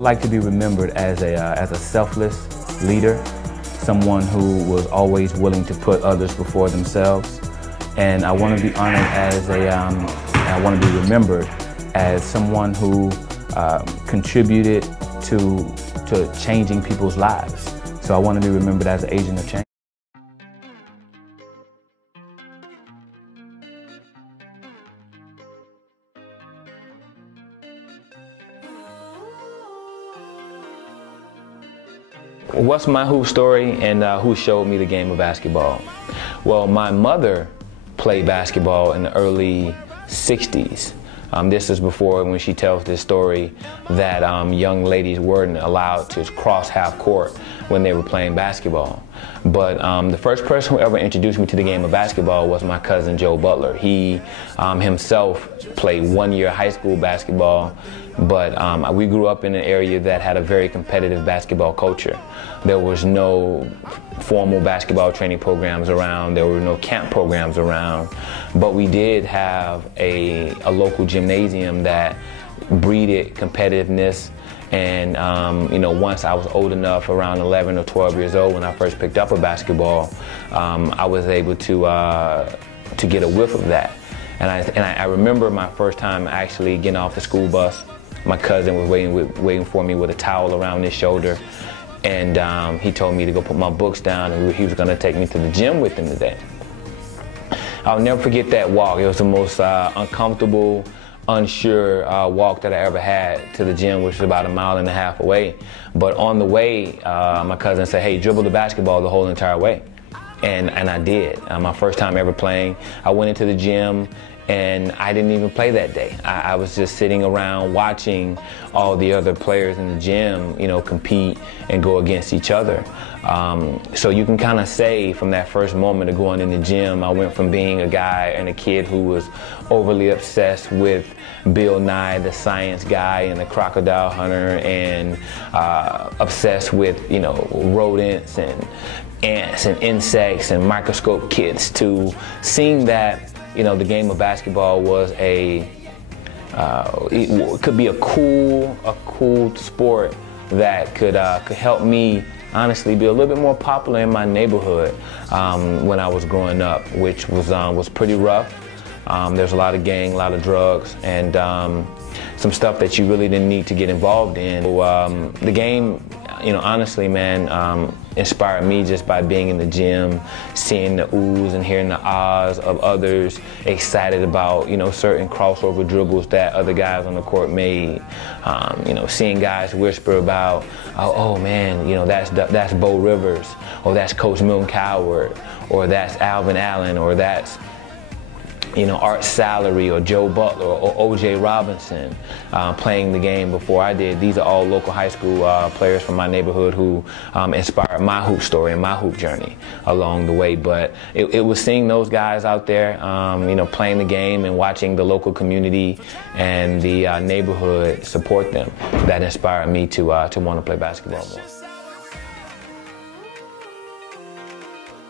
I like to be remembered as a selfless leader, someone who was always willing to put others before themselves. And I want to be honored as I want to be remembered as someone who contributed to changing people's lives. So I want to be remembered as an agent of change. What's my hoop story and who showed me the game of basketball? Well, my mother played basketball in the early 60s. This is before, when she tells this story, that young ladies weren't allowed to cross half court when they were playing basketball. But the first person who ever introduced me to the game of basketball was my cousin Joe Butler. He himself played 1 year high school basketball, but we grew up in an area that had a very competitive basketball culture. There was no formal basketball training programs around, there were no camp programs around, but we did have a local gymnasium that breeded competitiveness. And once I was old enough, around 11 or 12 years old, when I first picked up a basketball, I was able to get a whiff of that. And I remember my first time actually getting off the school bus. My cousin was waiting for me with a towel around his shoulder, and he told me to go put my books down, and he was going to take me to the gym with him today. I'll never forget that walk. It was the most uncomfortable, unsure walk that I ever had to the gym, which was about 1.5 miles away. But on the way, my cousin said, "Hey, dribble the basketball the whole entire way." And I did. My first time ever playing. I went into the gym, and I didn't even play that day. I was just sitting around watching all the other players in the gym, compete and go against each other. So you can kind of say from that first moment of going in the gym, I went from being a guy and a kid who was overly obsessed with Bill Nye, the science guy, and the crocodile hunter, and obsessed with, rodents and ants and insects and microscope kits, to seeing that the game of basketball was it could be a cool sport that could help me honestly be a little bit more popular in my neighborhood when I was growing up, which was pretty rough. There's a lot of gang, a lot of drugs, and some stuff that you really didn't need to get involved in. So, the game, honestly, man, inspired me just by being in the gym, seeing the oohs and hearing the ahs of others excited about, certain crossover dribbles that other guys on the court made. Seeing guys whisper about, oh man, that's Bo Rivers, or that's Coach Milton Coward, or that's Alvin Allen, or that's Art Salary, or Joe Butler, or O.J. Robinson playing the game before I did. These are all local high school players from my neighborhood who inspired my hoop story and my hoop journey along the way. But it was seeing those guys out there, playing the game and watching the local community and the neighborhood support them that inspired me to want to play basketball more.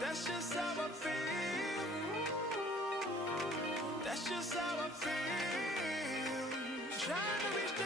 That's just how I feel. Trying to reach the